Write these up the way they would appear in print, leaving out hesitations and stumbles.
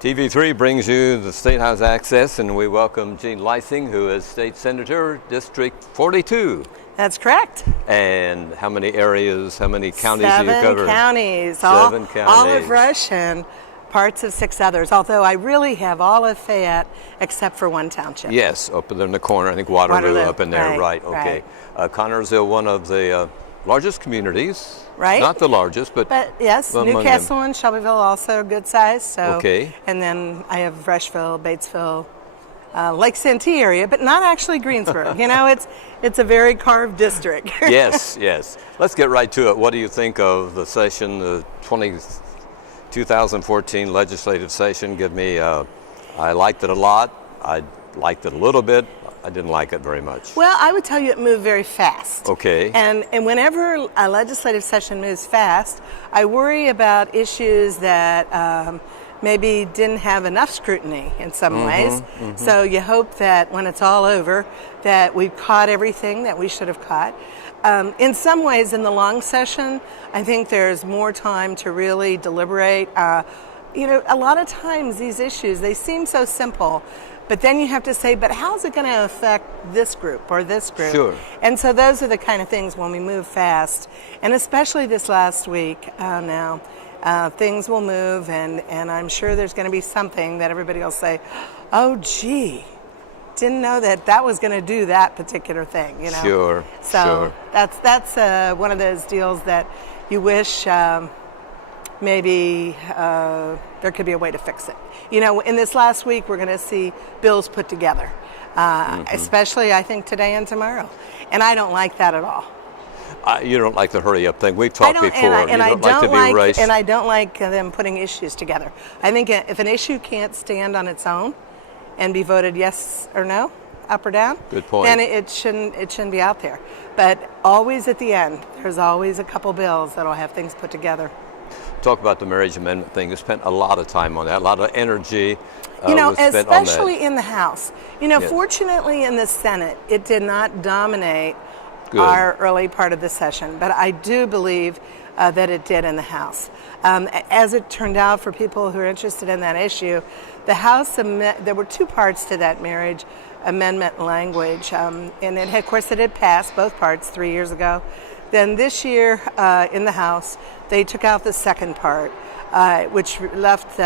TV3 brings you the Statehouse Access, and we welcome Jean Lysing, who is State Senator, District 42. That's correct. And how many areas, how many counties do you cover? 7 counties. Seven counties. Olive Rush and parts of 6 others, although I really have all of Fayette except for one township. Yes, up there in the corner, I think Waterloo up in there, right, okay. Connersville, one of the largest communities. Right. Not the largest, but yes, Newcastle and Shelbyville also good size. So, okay. And then I have Rushville, Batesville, Lake Santee area, but not actually Greensboro. You know, it's a very carved district. Yes, yes. Let's get right to it. What do you think of the session, the 2014 legislative session? Give me, I liked it a lot. I liked it a little bit. I didn't like it very much. Well, I would tell you it moved very fast. Okay. And whenever a legislative session moves fast, I worry about issues that maybe didn't have enough scrutiny in some ways. Mm-hmm. So you hope that when it's all over, that we've caught everything that we should have caught. In some ways, in the long session, I think there's more time to really deliberate. You know, a lot of times these issues, they seem so simple, but then you have to say, but how's it going to affect this group or this group? Sure. And so those are the kind of things when we move fast, and especially this last week now, things will move, and I'm sure there's going to be something that everybody will say, oh, gee, didn't know that was going to do that particular thing, you know? Sure, so sure. That's one of those deals that you wish maybe there could be a way to fix it. You know, in this last week, we're going to see bills put together, especially, I think, today and tomorrow. And I don't like that at all. You don't like the hurry-up thing. We've talked before. And I don't like to be rushed. And I don't like them putting issues together. I think if an issue can't stand on its own and be voted yes or no, up or down, good point, then it shouldn't be out there. But always at the end, there's always a couple bills that'll have things put together. Talk about the marriage amendment thing. You spent a lot of time on that, a lot of energy. You know, was spent especially on that. In the House. You know, Yes. Fortunately in the Senate, it did not dominate Good. our early part of the session, but I do believe that it did in the House. As it turned out, for people who are interested in that issue, the House, there were 2 parts to that marriage amendment language, and of course it had passed both parts 3 years ago. Then this year in the House, they took out the second part, which left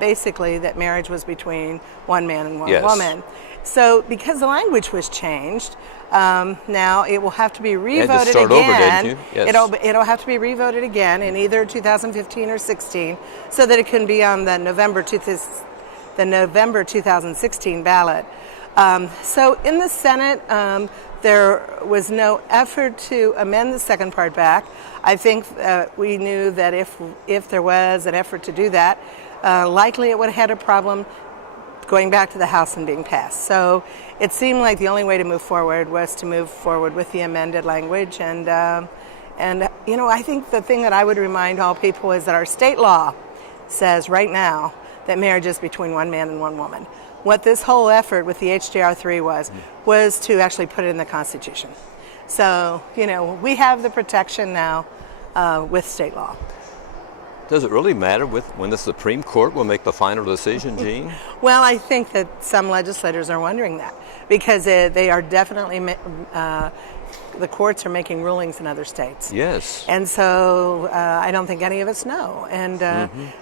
basically that marriage was between one man and one woman. So because the language was changed, now it will have to be revoted again. Over, didn't you? Yes. It'll have to be revoted again in either 2015 or 16, so that it can be on the November 2016 ballot. So in the Senate, there was no effort to amend the second part back. I think we knew that if there was an effort to do that, likely it would have had a problem going back to the House and being passed. So it seemed like the only way to move forward was to move forward with the amended language. And you know, I think the thing that I would remind all people is that our state law says right now that marriage is between one man and one woman. What this whole effort with the HJR 3 was to actually put it in the Constitution. So, you know, we have the protection now with state law. Does it really matter when the Supreme Court will make the final decision, Jean? Well, I think that some legislators are wondering that because they are definitely, the courts are making rulings in other states. Yes. And so I don't think any of us know. And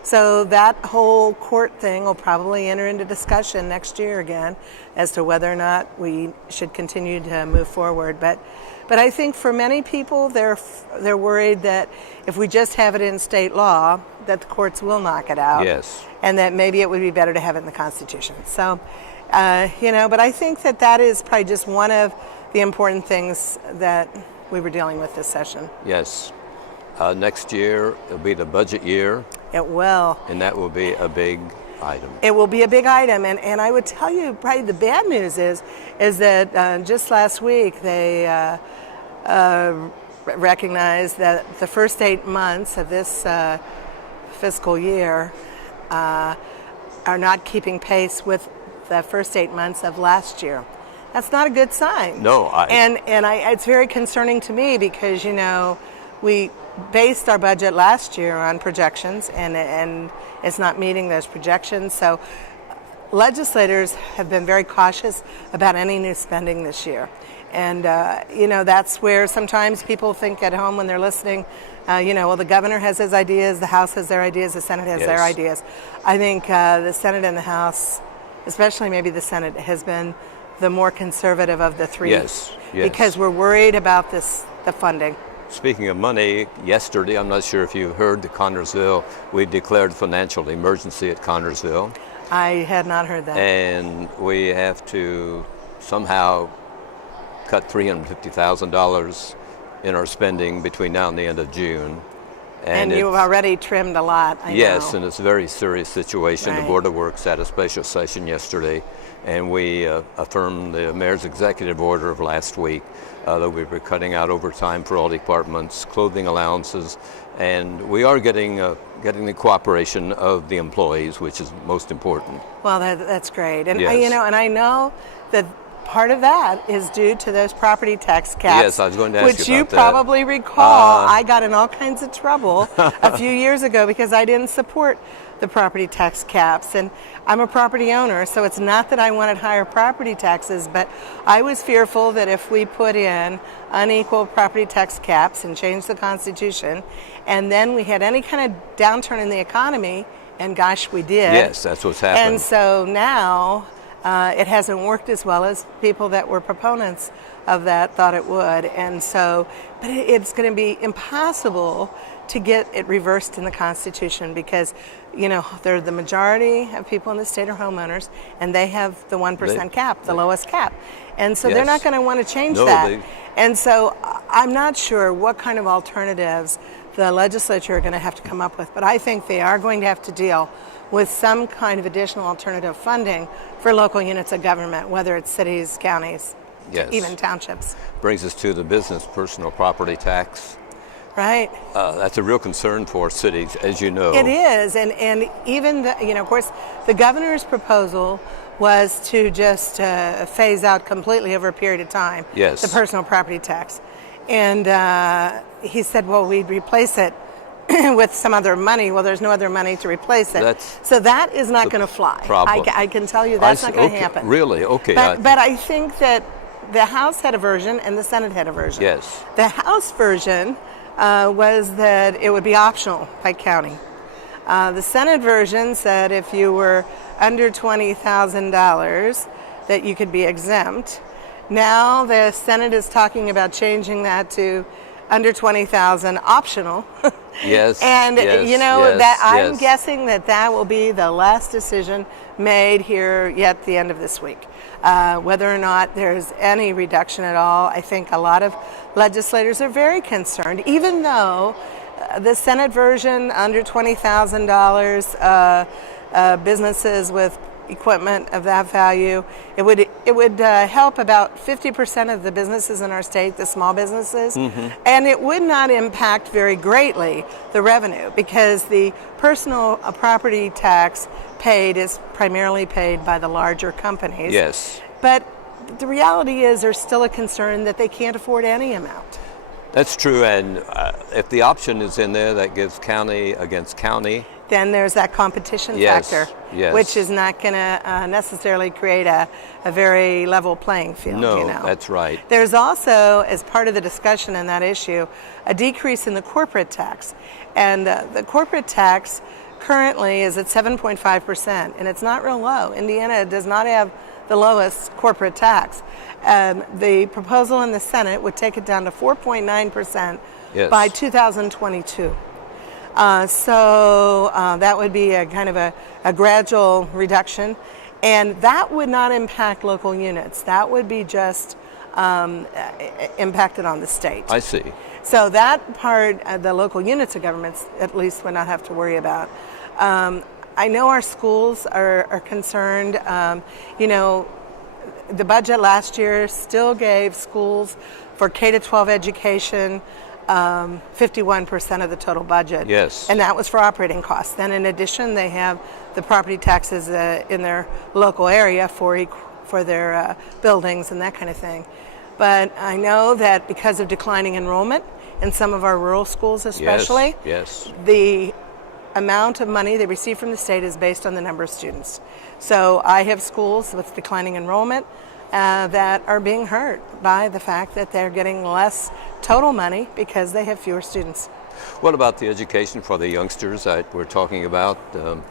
so that whole court thing will probably enter into discussion next year again as to whether or not we should continue to move forward. But I think for many people, they're worried that if we just have it in state law, that the courts will knock it out. Yes. And that maybe it would be better to have it in the Constitution. So, you know, but I think that is probably just one of the important things that we were dealing with this session. Yes. Next year, it'll be the budget year. It will. And that will be a big item. It will be a big item. And I would tell you, probably the bad news is that just last week they recognized that the first 8 months of this fiscal year are not keeping pace with the first 8 months of last year. That's not a good sign. No, and it's very concerning to me because, you know, we based our budget last year on projections, and it's not meeting those projections. So legislators have been very cautious about any new spending this year. And, that's where sometimes people think at home when they're listening, well, the governor has his ideas, the House has their ideas, the Senate has their ideas. I think the Senate and the House, especially maybe the Senate, has been the more conservative of the three. Yes. Because we're worried about the funding. Speaking of money, yesterday, I'm not sure if you heard, the Connersville, we declared financial emergency at Connersville. I had not heard that. And we have to somehow cut $350,000 in our spending between now and the end of June. And you've already trimmed a lot, I Yes, know. and it's a very serious situation. Right. The Board of Works had a special session yesterday, and we affirmed the mayor's executive order of last week that we were cutting out overtime for all departments, clothing allowances, and we are getting the cooperation of the employees, which is most important. Well, that's great. And, Yes. and I know that part of that is due to those property tax caps. Yes, I was going to ask which you you about that. probably recall. I got in all kinds of trouble a few years ago because I didn't support the property tax caps. And I'm a property owner, so it's not that I wanted higher property taxes, but I was fearful that if we put in unequal property tax caps and changed the Constitution, and then we had any kind of downturn in the economy, and gosh, we did. Yes, that's what's happened. And so now it hasn't worked as well as people that were proponents of that thought it would. And so, but it's going to be impossible to get it reversed in the Constitution because, they're the majority of people in the state are homeowners, and they have the 1% cap, the lowest cap. And so they're not going to want to change that. And so I'm not sure what kind of alternatives the legislature are going to have to come up with, but I think they are going to have to deal with some kind of additional alternative funding for local units of government, whether it's cities, counties, even townships. Brings us to the business personal property tax. Right. That's a real concern for cities, as you know. It is, and even, of course, the governor's proposal was to just phase out completely over a period of time the personal property tax. And he said, well, we'd replace it with some other money. Well, there's no other money to replace it. So that is not going to fly. I can tell you that's not going to happen. Really? Okay. But I think that the House had a version and the Senate had a version. Yes. The House version was that it would be optional by county. The Senate version said if you were under $20,000 that you could be exempt. Now the Senate is talking about changing that to under $20,000 optional. Yes. And I'm guessing that will be the last decision made here at the end of this week. Whether or not there's any reduction at all, I think a lot of legislators are very concerned, even though the Senate version under $20,000 businesses with equipment of that value, it would help about 50% of the businesses in our state, the small businesses, and it would not impact very greatly the revenue because the personal property tax paid is primarily paid by the larger companies. Yes. But the reality is there's still a concern that they can't afford any amount. That's true, and if the option is in there that gives county against county, then there's that competition factor, which is not going to necessarily create a very level playing field. No, that's right. There's also, as part of the discussion in that issue, a decrease in the corporate tax. And the corporate tax currently is at 7.5%, and it's not real low. Indiana does not have the lowest corporate tax. The proposal in the Senate would take it down to 4.9% by 2022. So that would be a kind of a gradual reduction, and that would not impact local units. That would be just impacted on the state. I see. So that part, the local units of governments at least would not have to worry about. I know our schools are concerned. The budget last year still gave schools for K-12 education 51% of the total budget. Yes. And that was for operating costs. Then in addition, they have the property taxes in their local area for their buildings and that kind of thing. But I know that because of declining enrollment in some of our rural schools especially. Yes. The amount of money they receive from the state is based on the number of students. So I have schools with declining enrollment that are being hurt by the fact that they're getting less total money because they have fewer students. What about the education for the youngsters that we're talking about,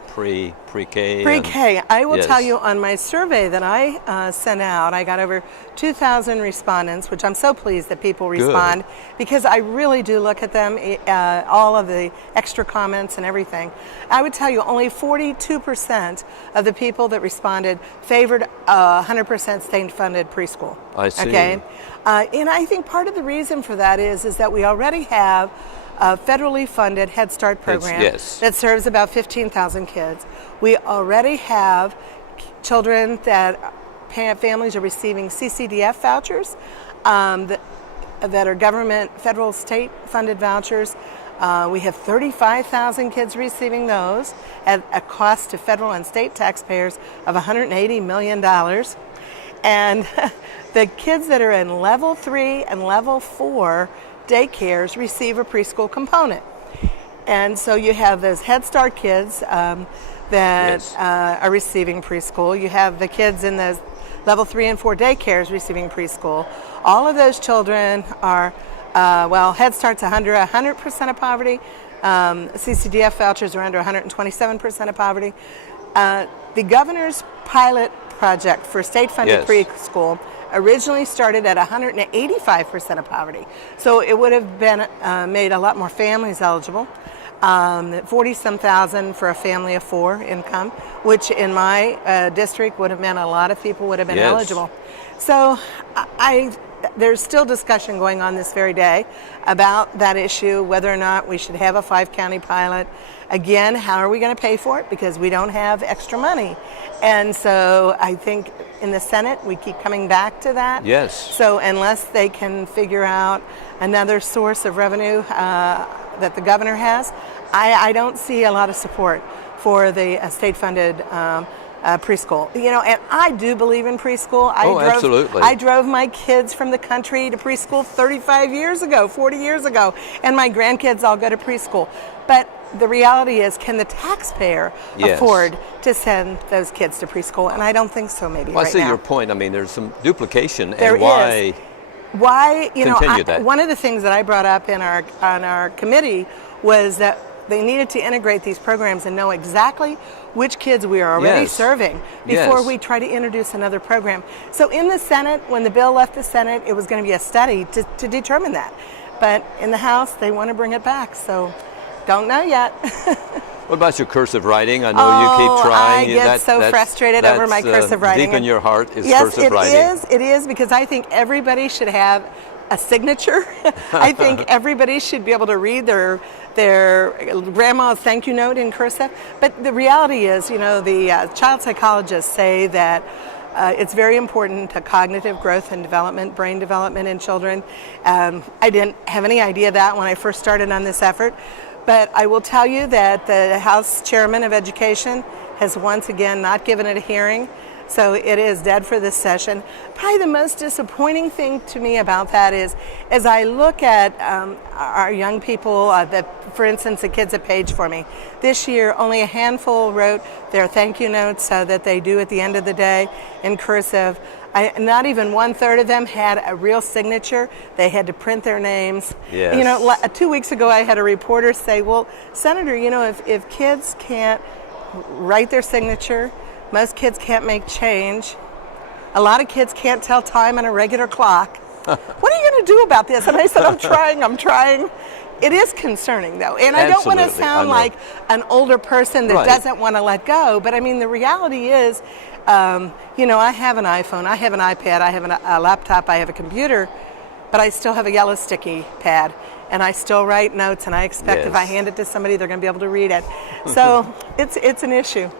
pre-K? Pre-K. I will Yes. tell you on my survey that I sent out, I got over 2,000 respondents, which I'm so pleased that people respond because I really do look at them, all of the extra comments and everything. I would tell you only 42% of the people that responded favored 100% state-funded preschool. I see. Okay? And I think part of the reason for that is that we already have a federally funded Head Start program Yes. that serves about 15,000 kids. We already have children that families are receiving CCDF vouchers that are government, federal, state funded vouchers. We have 35,000 kids receiving those at a cost to federal and state taxpayers of $180 million. And the kids that are in level 3 and level 4 daycares receive a preschool component. And so you have those Head Start kids that Yes. are receiving preschool. You have the kids in those level 3 and 4 daycares receiving preschool. All of those children are, Head Start's under 100% of poverty. CCDF vouchers are under 127% of poverty. The governor's pilot project for state-funded Yes. preschool originally started at 185% of poverty. So it would have been made a lot more families eligible. 40-some thousand for a family of 4 income, which in my district would have meant a lot of people would have been Yes. eligible. So there's still discussion going on this very day about that issue, whether or not we should have a 5-county pilot. Again, how are we going to pay for it? Because we don't have extra money. And so I think in the Senate, we keep coming back to that. Yes. So unless they can figure out another source of revenue that the governor has, I don't see a lot of support for the state-funded preschool. You know, and I do believe in preschool. Absolutely. I drove my kids from the country to preschool 35 years ago, 40 years ago, and my grandkids all go to preschool. But the reality is, can the taxpayer Yes. afford to send those kids to preschool? And I don't think so, maybe Well, right I see now. your point. I mean, there's some duplication, There and why? Why, you know, Continue that. one of the things that I brought up on our committee was that they needed to integrate these programs and know exactly which kids we are already Yes. serving before Yes. we try to introduce another program. So in the Senate, when the bill left the Senate, it was going to be a study to determine that. But in the House, they want to bring it back. So don't know yet. What about your cursive writing? I know you keep trying. I get so frustrated over my cursive writing. Deep in your heart is Yes, cursive writing. it is because I think everybody should have a signature. I think everybody should be able to read their grandma's thank you note in cursive. But the reality is, you know, the child psychologists say that it's very important to cognitive growth and development, brain development in children. I didn't have any idea that when I first started on this effort. But I will tell you that the House Chairman of Education has once again not given it a hearing. So it is dead for this session. Probably the most disappointing thing to me about that is, as I look at our young people, for instance, the kids at Page for Me, this year only a handful wrote their thank you notes that they do at the end of the day in cursive. Not even 1/3 of them had a real signature. They had to print their names. Yes. You know, 2 weeks ago I had a reporter say, well, Senator, you know, if kids can't write their signature, most kids can't make change. A lot of kids can't tell time on a regular clock. What are you going to do about this? And I said, I'm trying. It is concerning, though. And I don't want to Absolutely. sound like an older person that Right. doesn't want to let go. But I mean, the reality is, you know, I have an iPhone, I have an iPad, I have a laptop, I have a computer, but I still have a yellow sticky pad. And I still write notes, and I expect if I Yes. hand it to somebody, they're going to be able to read it. So it's an issue.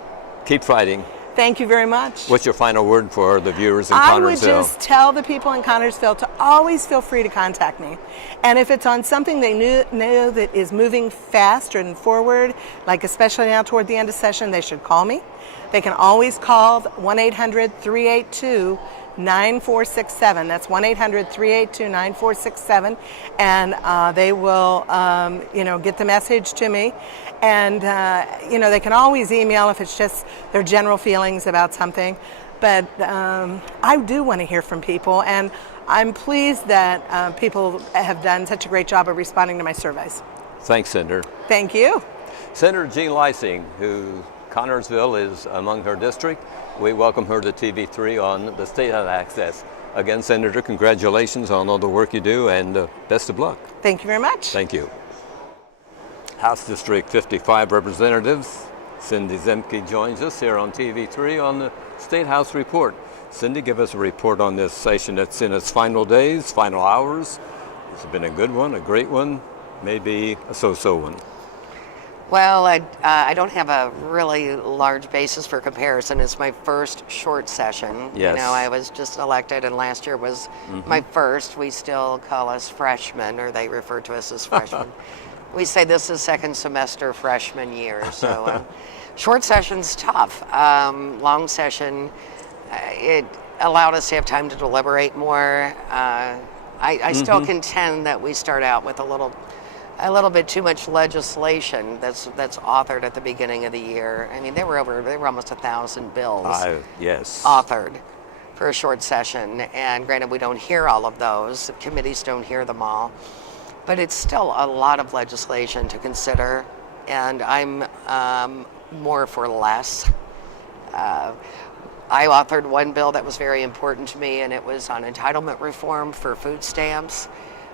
Keep fighting. Thank you very much. What's your final word for the viewers in I would Connersville? just tell the people in Connersville to always feel free to contact me. And if it's on something they know that is moving fast and forward, like especially now toward the end of session, they should call me. They can always call 1-800-382-9467. That's 1-800-382-9467, and they will, get the message to me. And, they can always email if it's just their general feelings about something. But I do want to hear from people, and I'm pleased that people have done such a great job of responding to my surveys. Thanks, Senator. Thank you. Senator Jean Lysing, who Connorsville is among her district. We welcome her to TV3 on the Statehouse Access. Again, Senator, congratulations on all the work you do, and best of luck. Thank you very much. Thank you. House District 55 representatives, Cindy Zemke joins us here on TV3 on the Statehouse Report. Cindy, give us a report on this session that's in its final days, final hours. It's been a good one, a great one, maybe a so-so one. Well, I don't have a really large basis for comparison. It's my first short session. Yes. I was just elected, and last year was my first. We still call us freshmen, or they refer to us as freshmen. We say this is second semester freshman year. So short session's tough. Long session, it allowed us to have time to deliberate more. I still contend that we start out with a little bit too much legislation that's authored at the beginning of the year. I mean, there were almost 1,000 bills authored for a short session. And granted, we don't hear all of those. The committees don't hear them all. But it's still a lot of legislation to consider. And I'm more for less. I authored one bill that was very important to me, and it was on entitlement reform for food stamps.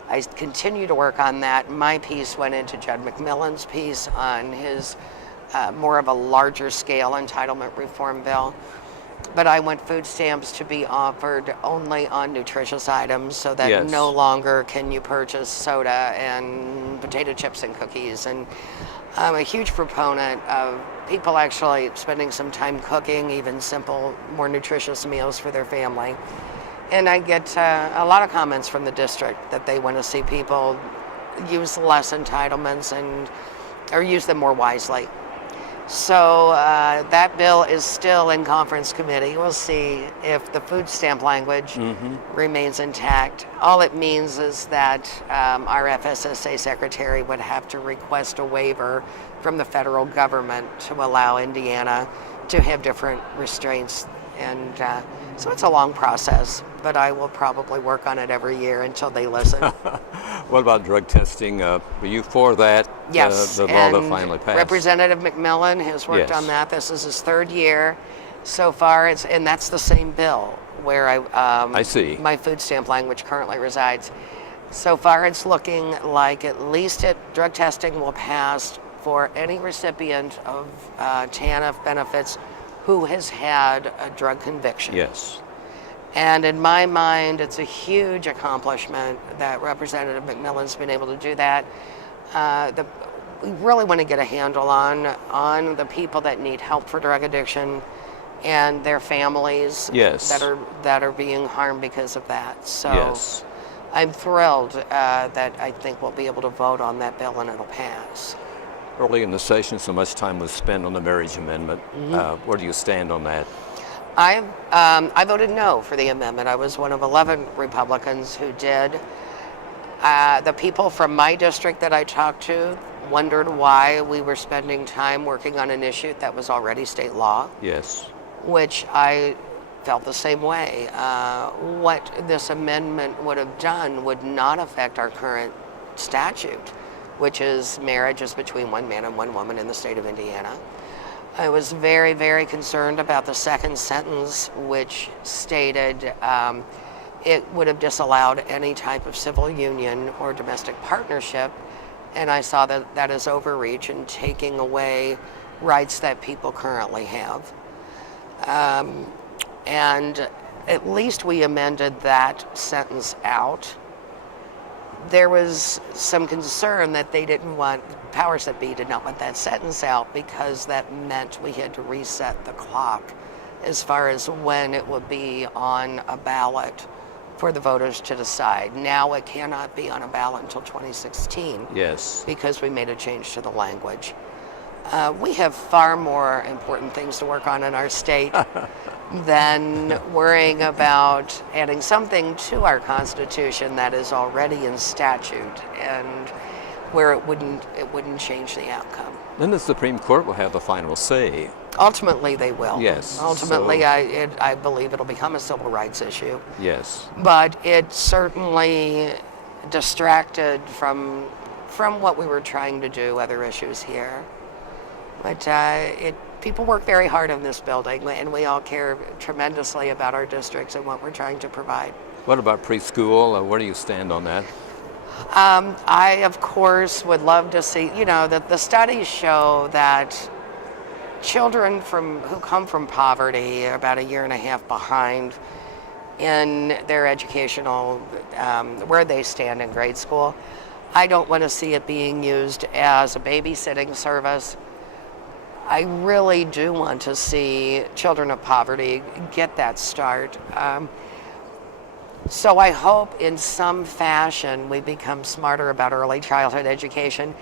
I continue to work on that. My piece went into Judd McMillan's piece on his more of a larger scale entitlement reform bill. But I want food stamps to be offered only on nutritious items, so that no longer can you purchase soda and potato chips and cookies. And I'm a huge proponent of people actually spending some time cooking even simple, more nutritious meals for their family. And I get a lot of comments from the district that they want to see people use less entitlements or use them more wisely. So that bill is still in conference committee. We'll see if the food stamp language remains intact. All it means is that our FSSA secretary would have to request a waiver from the federal government to allow Indiana to have different restraints. And so it's a long process, but I will probably work on it every year until they listen. What about drug testing? Were you for that? Yes, the law that finally passed. Representative McMillan has worked on that. This is his third year so far, and that's the same bill where I see my food stamp language currently resides. So far, it's looking like at least drug testing will pass for any recipient of TANF benefits who has had a drug conviction. Yes. And in my mind, it's a huge accomplishment that Representative McMillan's been able to do that. We really want to get a handle on the people that need help for drug addiction and their families that are being harmed because of that. So I'm thrilled that I think we'll be able to vote on that bill and it'll pass. Early in the session, so much time was spent on the marriage amendment. Where do you stand on that? I voted no for the amendment. I was one of 11 Republicans who did. The people from my district that I talked to wondered why we were spending time working on an issue that was already state law. Yes. Which I felt the same way. What this amendment would have done would not affect our current statute, which is marriage is between one man and one woman in the state of Indiana. I was very, very concerned about the second sentence, which stated it would have disallowed any type of civil union or domestic partnership, and I saw that as overreach and taking away rights that people currently have. And at least we amended that sentence out. There was some concern that they didn't want, powers that be did not want that sentence out because that meant we had to reset the clock as far as when it would be on a ballot for the voters to decide. Now it cannot be on a ballot until 2016. Yes. Because we made a change to the language. We have far more important things to work on in our state than worrying about adding something to our Constitution that is already in statute and where it wouldn't change the outcome. Then the Supreme Court will have the final say. Ultimately, they will. Yes. Ultimately, so- I believe it'll become a civil rights issue. Yes. But it certainly distracted from what we were trying to do, other issues here. But people work very hard in this building, and we all care tremendously about our districts and what we're trying to provide. What about preschool? Where do you stand on that? I, of course, would love to see, that the studies show that children who come from poverty are about a year and a half behind in their educational, where they stand in grade school. I don't want to see it being used as a babysitting service. I really do want to see children of poverty get that start. So I hope in some fashion we become smarter about early childhood education.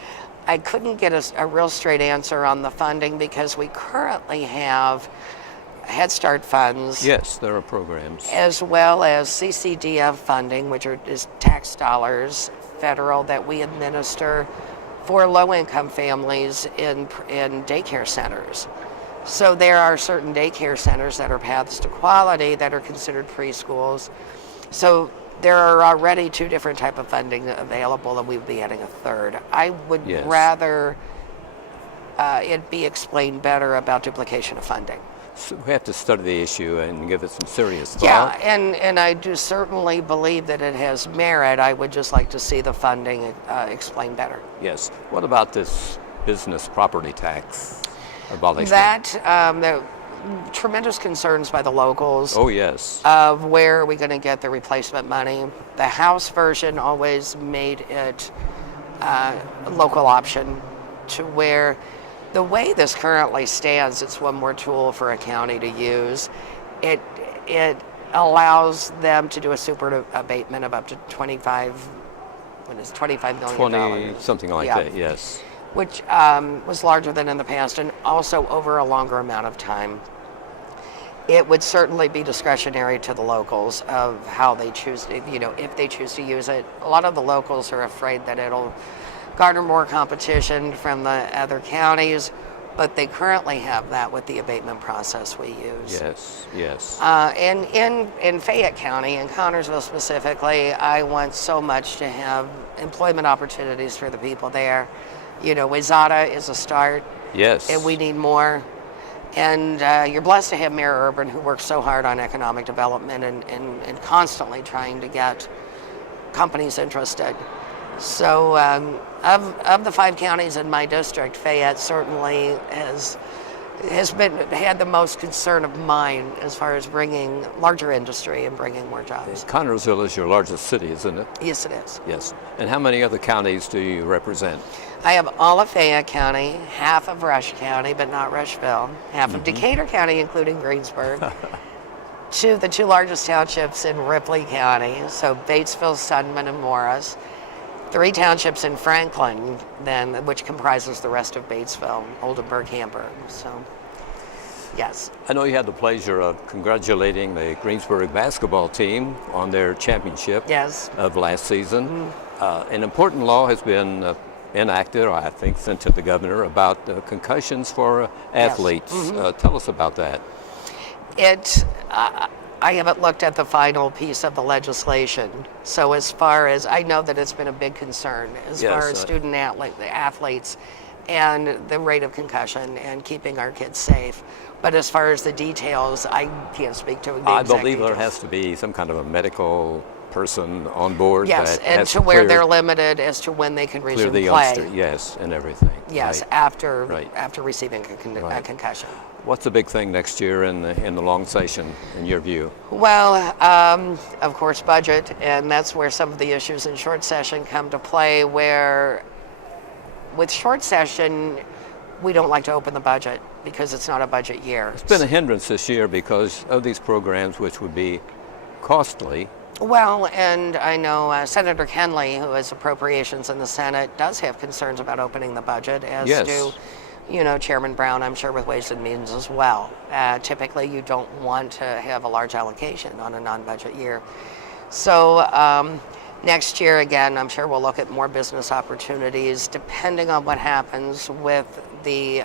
I couldn't get a real straight answer on the funding because we currently have Head Start funds. Yes, there are programs. As well as CCDF funding, which is tax dollars, federal, that we administer for low-income families in daycare centers. So there are certain daycare centers that are paths to quality that are considered preschools. So there are already two different type of funding available, and we would be adding a third. I would Yes. rather it be explained better about duplication of funding. So we have to study the issue and give it some serious Yeah, thought. and I do certainly believe that it has merit. I would just like to see the funding explained better. Yes. What about this business property tax abolishment? There tremendous concerns by the locals. Oh, yes. Of where are we going to get the replacement money. The House version always made it a local option, to where the way this currently stands, it's one more tool for a county to use. It allows them to do a super abatement of up to $25 million. 20, something like Yeah. that, yes. Which was larger than in the past, and also over a longer amount of time. It would certainly be discretionary to the locals of how they choose to, if they choose to use it. A lot of the locals are afraid that it'll garner more competition from the other counties, but they currently have that with the abatement process we use. Yes, yes. And in Fayette County, in Connersville specifically, I want so much to have employment opportunities for the people there. Wayzata is a start, Yes. and we need more. And you're blessed to have Mayor Urban, who works so hard on economic development and constantly trying to get companies interested. So of the 5 counties in my district, Fayette certainly has had the most concern of mine as far as bringing larger industry and bringing more jobs. Connersville is your largest city, isn't it? Yes, it is. Yes. And how many other counties do you represent? I have all of Fayette County, half of Rush County, but not Rushville, half of Decatur County, including Greensburg, the two largest townships in Ripley County, so Batesville, Sundman, and Morris, 3 townships in Franklin, which comprises the rest of Batesville, Oldenburg, Hamburg. So, yes. I know you had the pleasure of congratulating the Greensburg basketball team on their championship Yes. of last season. An important law has been enacted, or I think sent to the governor, about concussions for athletes. Tell us about that. I haven't looked at the final piece of the legislation. So as far as, I know that it's been a big concern as Yes, far as student athletes and the rate of concussion and keeping our kids safe. But as far as the details, I can't speak to the exact I believe there details. has to be some kind of a medical person on board. Yes, that and has to where clear- they're limited as to when they can clear resume the play. youngster, yes, and everything. Yes, Right. after Right. receiving a Right. concussion. What's the big thing next year in the long session, in your view? Well, of course, budget, and that's where some of the issues in short session come to play, where with short session, we don't like to open the budget because it's not a budget year. It's been a hindrance this year because of these programs, which would be costly. Well, and I know Senator Kenley, who has appropriations in the Senate, does have concerns about opening the budget, as Yes. do Chairman Brown, I'm sure with Ways and Means as well. Typically, you don't want to have a large allocation on a non-budget year. So next year, again, I'm sure we'll look at more business opportunities, depending on what happens with the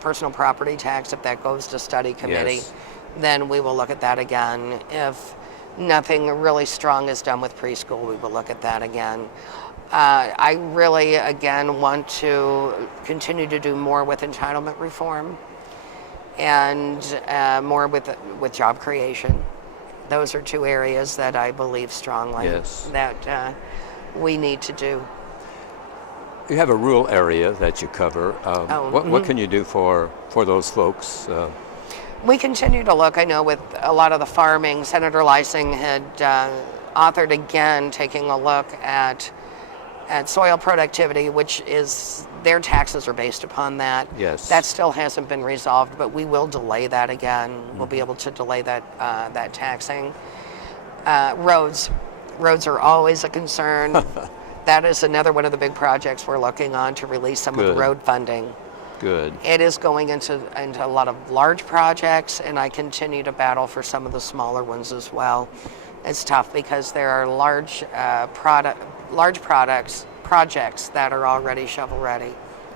personal property tax. If that goes to study committee, Yes. then we will look at that again. If nothing really strong is done with preschool, we will look at that again. I really, again, want to continue to do more with entitlement reform and more with job creation. Those are two areas that I believe strongly Yes. that we need to do. You have a rural area that you cover. What can you do for those folks? We continue to look. I know with a lot of the farming, Senator Lysing had authored again, taking a look at soil productivity, which is their taxes are based upon that. Yes. That still hasn't been resolved, but we will delay that again. We'll be able to delay that taxing. Roads are always a concern. That is another one of the big projects we're looking on to release some of the Good. road funding. Good. It is going into a lot of large projects, and I continue to battle for some of the smaller ones as well. It's tough because there are large projects that are already shovel ready.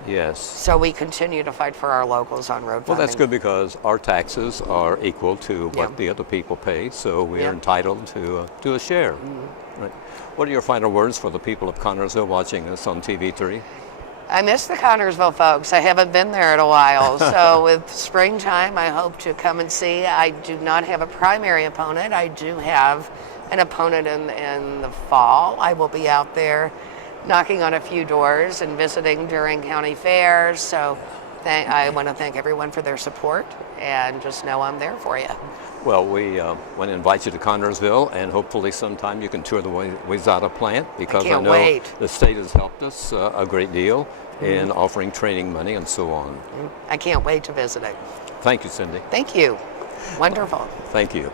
Yes. So we continue to fight for our locals on road funding. Well, that's good because our taxes are equal to what Yeah. the other people pay, so we Yeah. are entitled to a share. Right. What are your final words for the people of Connersville watching us on TV3? I miss the Connersville folks. I haven't been there in a while. So with springtime, I hope to come and see. I do not have a primary opponent. I do have an opponent in the fall. I will be out there knocking on a few doors and visiting during county fairs. So I want to thank everyone for their support, and just know I'm there for you. Well, we want to invite you to Connersville, and hopefully sometime you can tour the Wayzata plant, because I can't know wait. the state has helped us a great deal in offering training money and so on. I can't wait to visit it. Thank you, Cindy. Thank you. Wonderful. Thank you.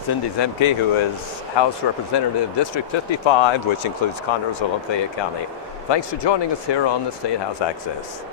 Cindy Zemke, who is House Representative District 55, which includes Connersville and Fayette County. Thanks for joining us here on the Statehouse Access.